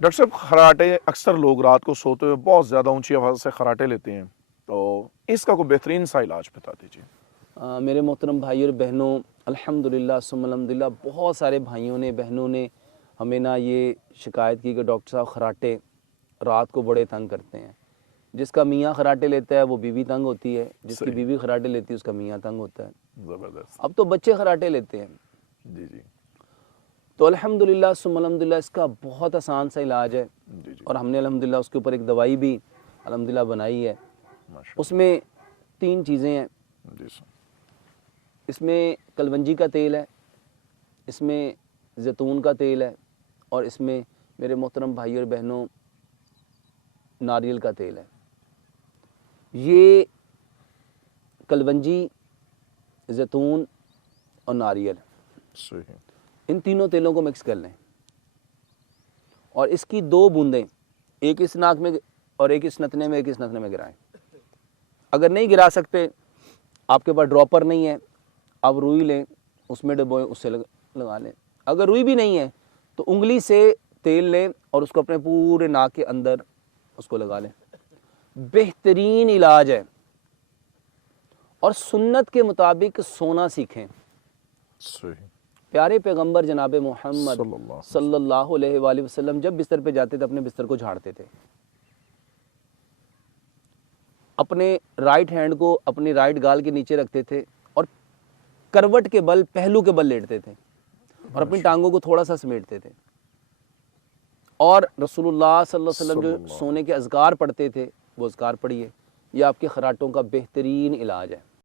Doctor صاحب خراٹے اکثر لوگ رات کو سوتے ہوئے بہت زیادہ اونچی آواز سے خراٹے لیتے ہیں، تو اس کا کوئی بہترین سا علاج بتا دیجیے۔ میرے محترم بھائی اور بہنوں، الحمدللہ ثم الحمدللہ بہت سارے بھائیوں نے بہنوں نے ہمیں نا یہ شکایت کی کہ ڈاکٹر صاحب خراٹے رات کو بڑے تنگ کرتے ہیں۔ جس کا میاں خراٹے لیتا ہے وہ بیوی تنگ ہوتی ہے، جس کی صحیح، بیوی خراٹے لیتی ہے اس کا میاں تنگ ہوتا ہے۔ زبردست۔ اب تو بچے خراٹے لیتے ہیں، جی جی تو الحمدللہ ثم الحمدللہ اس کا بہت آسان سا علاج ہے، جی جی اور ہم نے الحمدللہ اس کے اوپر ایک دوائی بھی الحمدللہ بنائی ہے۔ ماشاء اس میں 3 چیزیں ہیں، اللہ۔ جی سر، اس میں کلونجی کا تیل ہے، اس میں زیتون کا تیل ہے، اور اس میں میرے محترم بھائی اور بہنوں ناریل کا تیل ہے۔ یہ کلونجی، زیتون اور ناریل، صحیح، ان تینوں تیلوں کو مکس کر لیں، اور اس کی 2 بوندیں ایک اس ناک میں اور ایک اس نتنے میں، ایک اس نتنے میں گرائیں۔ اگر نہیں گرا سکتے، آپ کے پاس ڈراپر نہیں ہے، آپ روئی لیں، اس میں ڈبوئیں، اس سے لگا لیں۔ اگر روئی بھی نہیں ہے تو انگلی سے تیل لیں اور اس کو اپنے پورے ناک کے اندر اس کو لگا لیں۔ بہترین علاج ہے، اور سنت کے مطابق سونا سیکھیں۔ صحیح، پیارے پیغمبر جناب محمد صلی اللہ علیہ صلی اللہ علیہ وآلہ وسلم جب بستر پہ جاتے تھے اپنے بستر کو جھاڑتے تھے، اپنے رائٹ ہینڈ کو اپنی رائٹ گال کے نیچے رکھتے تھے، اور کروٹ کے بل، پہلو کے بل لیٹتے تھے، اور اپنی ٹانگوں کو تھوڑا سا سمیٹتے تھے، اور رسول اللہ صلی اللہ علیہ وسلم جو سونے کے اذکار پڑھتے تھے وہ اذکار پڑھیے۔ یہ آپ کے خراٹوں کا بہترین علاج ہے۔